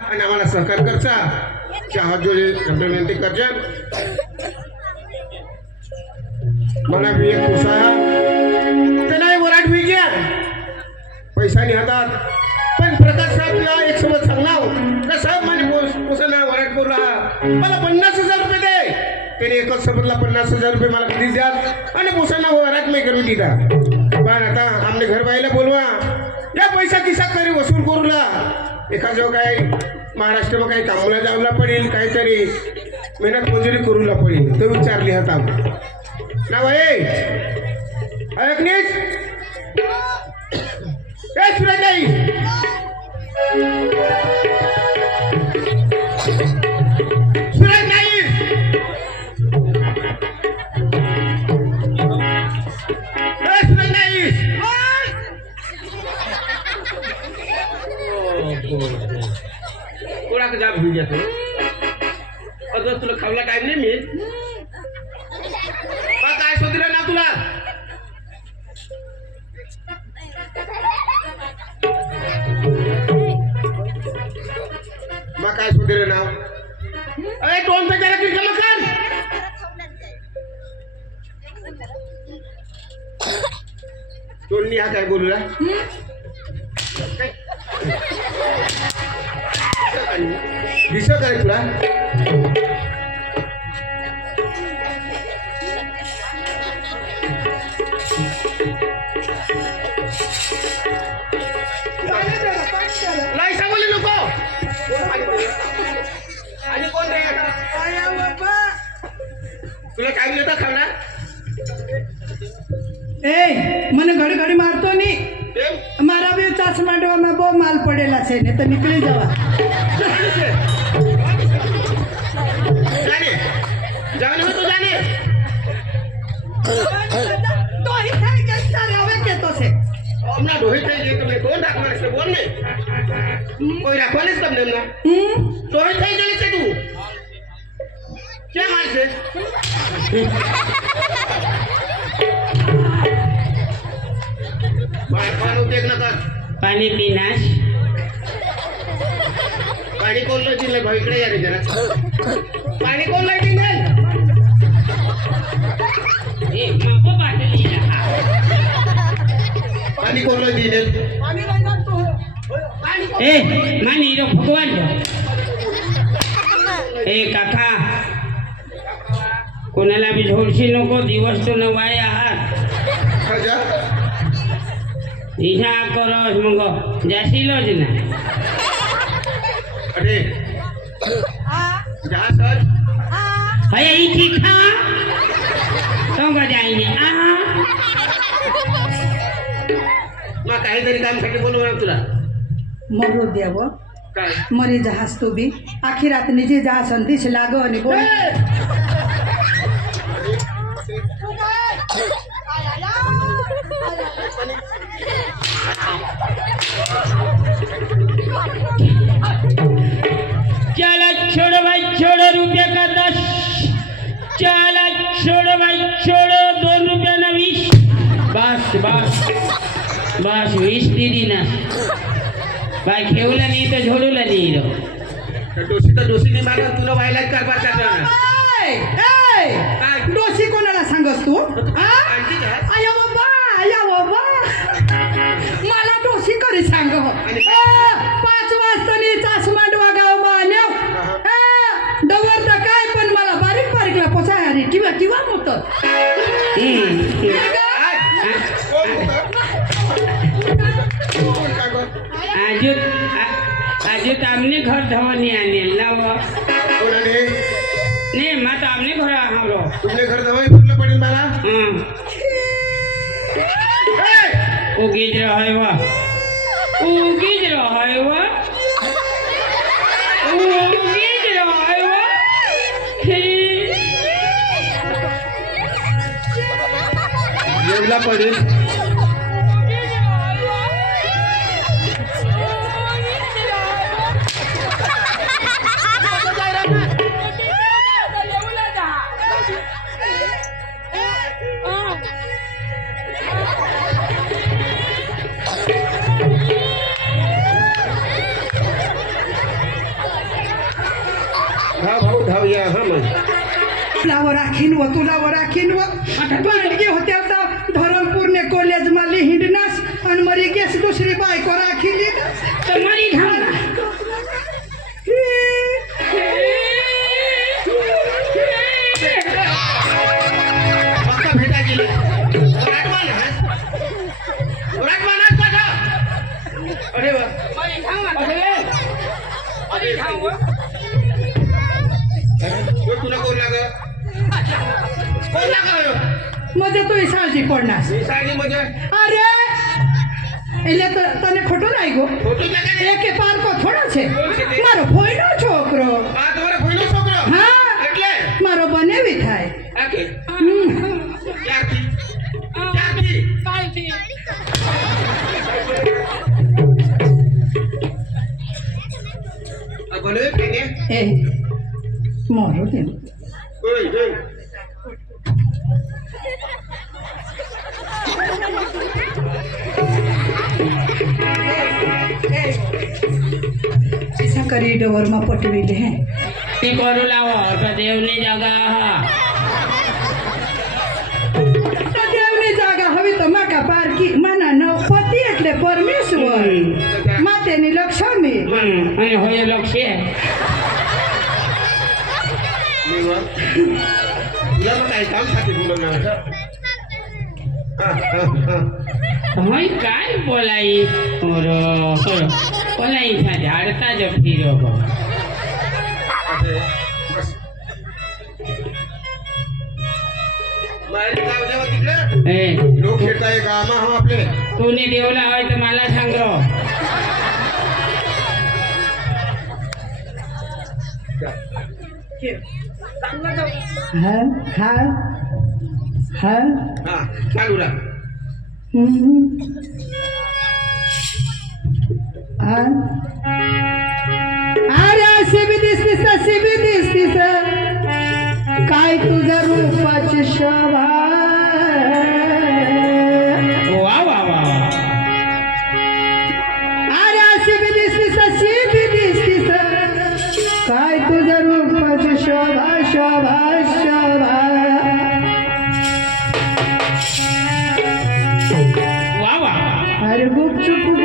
आणि आम्हाला सहकार करचा हात जोडे विनंती करजा. मला बी एक पुसा ते नाही वराट होई गया पैसा नाही हातात पण प्रकाश साहेबला एक समज सांगणार का साहेब माझे पुसाना वराट करू राहा मला 50,000 रुपये दे. त्याने एकच समजला 50,000 रुपये मला कधीच द्या आणि पुसाना वराट नाही करू दिला. पण आता आमने घर बाईला बोलवा या पैसा किसा करी वसूल करूला एखादं काय महाराष्ट्र में काही कामाला जावला पडेल काहीतरी मेहनत मजुरी करूला पडेल तो विचारली होता ना भाई ऐकनीच ए सुरेताई सुरेताई ए सुरेताई कोणा का जाब होई जातो अजून तुला खावला टाइम नाही मिळेल बा काय शोधलं ना तुला बा काय शोधलं नाव अरे दोन पे जरा किती मकान तोंडी हा काय बोलूला दिसत आहे तुला लाई सांगले नको आणि कोण रे तुला काय मिळतं खाना ए મને ઘડી ઘડી મારતો નહીં મારા બે ચાસ માંડવામાં બહુ માલ પડેલા છે ને તો નીકળી જવા જાને જાને હો તો જાને તો હી થઈ ગઈ તારે હવે કેતો છે હમણાં ડોહી થઈ ગઈ તમને કોણ રાખવાના છે બોલ ને કોઈ રાખવાને જ તમને હમણાં ડોહી થઈ ગઈ છે તું ક્યાં મારશે पानी पीनास पाणी कोण दिलं भाऊ इकडे या रे जरा पाणी कोण दिलं ए मापो बाटली पाणी कोण दिलं ए मानी रो भगवान ए काका कोणाला बी झोडशी नको दिवस तो नवाय आहात इहा करस मग जाशीलोच ना अरे जा सर हय इथी खा तो का जाईने आ मग काहीतरी कामसाठी बोलवणार तुला मरो देव काय मरी जहाज तू बी आखी रात निजे जहा संदेश लागो आणि बोल चला छोड़ो भाई छोड़ो रुपये का 10 चला छोड़ो भाई छोड़ो 2 रुपया ना 20 बस बस बस 20 दीदी ना भाई खेवला नहीं तो झोडूला नहीं रो डोशीने मारा तुला व्हायला कारभार करणार काय डोशी कोणाला सांगस तू आया बाबा मला डोशी करी सांग 5 वाजता नी चास मांडवा गाव मान्याव डवर तर काय पण मला बारीक बारीकला पोसाय टिवा टिवा होत आज आमने घर धवनी आने लावा नहीं मत आमने घर हमरो तुमने घर दवाई फुटलं पडेल मला उगीज रहे वा उगीज रहे वा उगीज रहे वा जेवला पडेल धाव भाऊ धाव या हा मग तुलावर राखीन व तुलावर राखीन व बांडगे होते आता धरमपूरने कॉलेज मध्ये हिंडनास आणि मरी गेस दुसरी बायको राखीली तर मरी घाल पक्का भेटा गेली वराटवान वराटवानच बघा अरे वा मरी घाल तुला कोण लाग म्हणजे तू साळजी पडणार साडी म्हणजे अरे એટલે તને ખોટું લાગ્યું ખોટું લાગે એ કે પારકો થોડો છે મારો ભોયનો છોકરો આ તમારો ભઈનો છોકરો હા એટલે મારો બનેવી થાય આકે હમ. ક્યાંથી ક્યાંથી કાલથી આ ભલે કેને એ મારો તે ઓય ઓય ऐसा कॉरिडोरमा पटविले हैं ती करू लाव तो देवनी जागा हा તો દેવની જાગા હવે તો માકા પારકી માના નવ પતિ એટલે પરમેશ્વર માતેની લક્ષ્મી आणि होय लक्ष निवा तुला मग काय काम साठी बोलवणार होय काय बोलाई बोलाई झाडता जो फिरो बाहेर गाव जेव्हा तिकडे ए लोक खेळताय कामा हो आपले कोणी देवला होय तर मला सांग रो હા હા હા हा चालू राहा अरे अशी बी दिसतीस तशी बी दिसतीस काय तुझ्या रूपाची शोभा वा वा वा अरे अशी बी दिसतीस तशी बी दिसतीस काय तुझ्या रूपाची शोभा शोभा शोभा वा वा अरे गुपचुप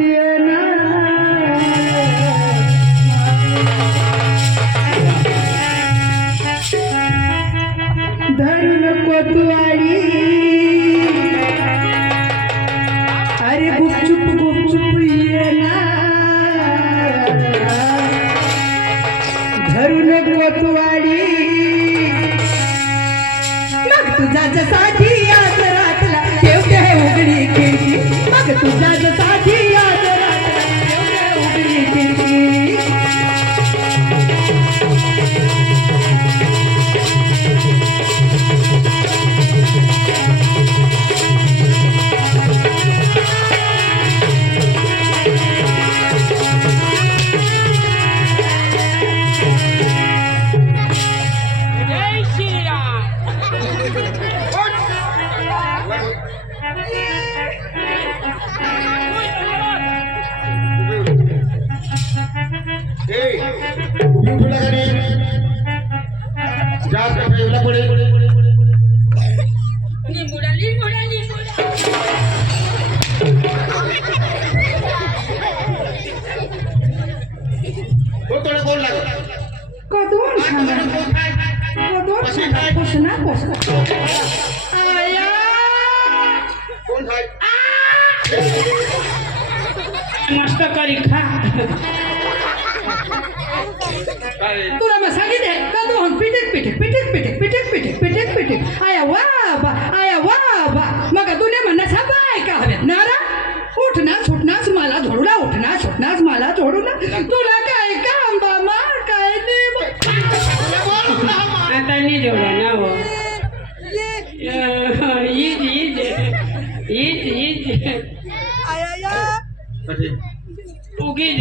ये ना धरून कोतवाडी अरे गुपचुप ये ना धरून कोतवाडी मग तुझा जसाठी आज रातला ठेवते है उघडी खिडकी मग तुझा जसाठी आज रातला ठेवते है उघडी खिडकी जय श्रीराम ए उभी तुला गाडी जास्त ठेवला पुढे हो थोडं कोण लागत कदवण सांगा कोण काय कदवण कशी सांगा काय? पोसना पोसना आया कोण काय मस्त करी खा काय तुला मग सांगितले कदवण पिटिक पिटिक पिटिक पिटिक पिटिक पिटिक पिटिक पिटिक आया वा बा मग तुने म्हणणं बाय का हवेत नारा उठनास उठनास मला झोडूला उठनास उठनास मला झोडूला तुला काय काम बामा काय नाही आता नाही जेवढा ना हो ईज कधी उगीज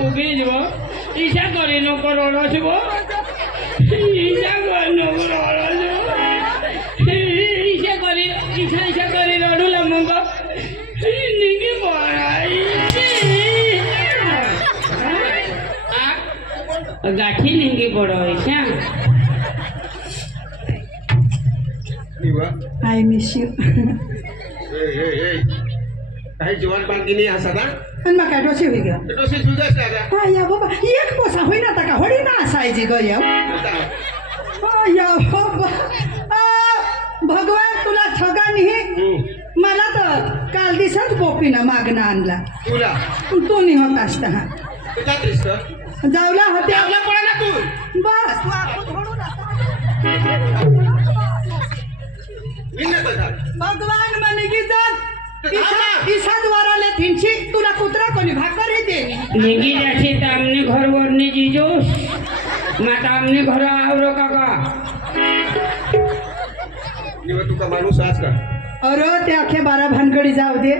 उगीज ईशा કરી નો કરોડો છે બો ઈશા કરી નો કરોડો છે ઈશા કરી રડું લમંગ નીકે બોરાઈ આ गाठी लिंगी पडवायच्या निवा आय मिस यू काही जीवन बांधगी नाही असा ना आणि मग काय डोशी होई गं डोसे जुदाच दादा हा या बाबा एक पोसा होईना आता का होडी ना असायची ग या या बाबा भगवान तुला ठगा नाही मला तर काल दिसत गोपीनं मागणं आणला तुला तू नाही होत असता हा तू जातेस तर जावला होते आपला पडा ना तू बस तू आपण घडून निघ ना भगवान म्हणे की ईसाद वाराले थिंची तुला कुत्रा कोणी भाकर हे दे लिंगी जाठी तर आमने घर वरने जिजोस माता आमने घर आवरो काका निवा तू का माणूस आज का अरे ते अख्या 12 भानगडी जाऊ दे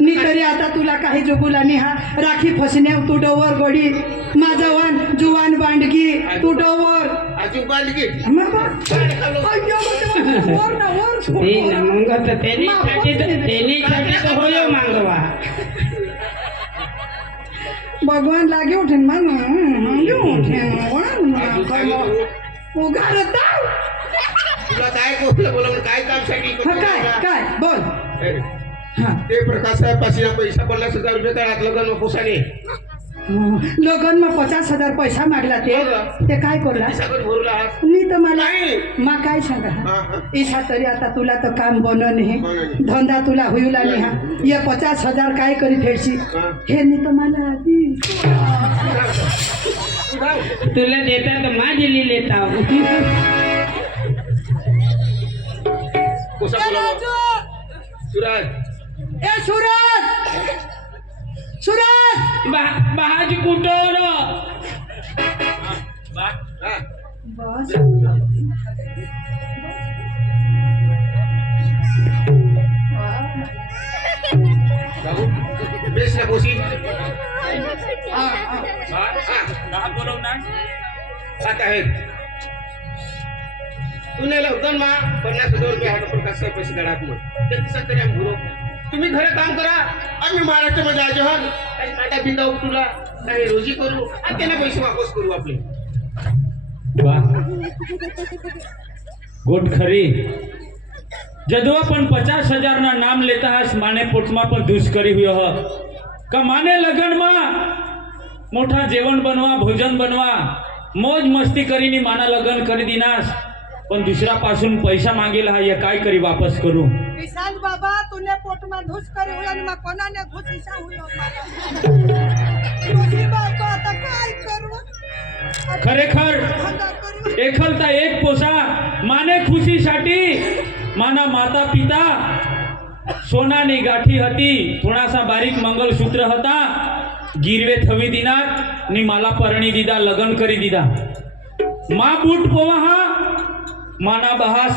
मी तरी आता तुला काही जोगुला निहा राखी फसण्या तू डोवर गडी माझा वन जुवान बांडगी तू डोवर आजू बांधगी मग वर ना वर ते ना मग तर तेनी साठी तर होयो मागवा भगवान लागे उठेन मागे उठेन उगारता तुला काय बोला काय काम साठी काय बोल हा ते प्रकाश साहेब पाशी पैसा 50,000 रुपये काढात लग्न पोसाने लगन मग 50,000 पैसा मागला ते काय करला सगळं भरू आहात मी तर मला नाही. मा काय सांगा हा. इसा तरी आता तुला तर काम बन नाही धंदा तुला होईला नाही हा ये 50,000 काय करी फेडशी हा. हे नाही तर मला आधी तुला देता तर मा दिली लेता पोसा बोला सुराज ए सुरत बहाजी कुठं हा बस बाबू बेस ना कोशी आता आहे तूने लवकर मा 50,000 रुपये हात प्रकाश साहेब पैसे काढात मग ते कसं तरी आम्ही भरू तुम्ही घरे काम करा आम्ही महाराष्ट्रामध्ये आज आहोत काही काटा बिंदा तुला काही रोजी करू आणि त्यांना पैसे वापस करू आपले गोट खरी जदुआ पण 50,000 ना नाम लेता हस माने पोटमा पण दुष्करी हुई हो का माने लगन में मोठा जेवण बनवा भोजन बनवा मौज मस्ती करीनी माना लगन करी दिनास पण दुसरा पासून पैसा मागेल हा ये काय करी वापस करू विशाल बाबा तूने पोट में घुस कर हुआ न कोना ने घुस ईसा हुआ तुझी बात आता काय करू खरेखर एकलता एक पोसा माने खुशीसाठी माना माता पिता सोनानी गाठी हती थोडासा बारीक मंगलसूत्र होता गिरवे थवी दिनात नि माला परणी दीदा लगन करी दीदा मा बूट पोवा हा माना बहास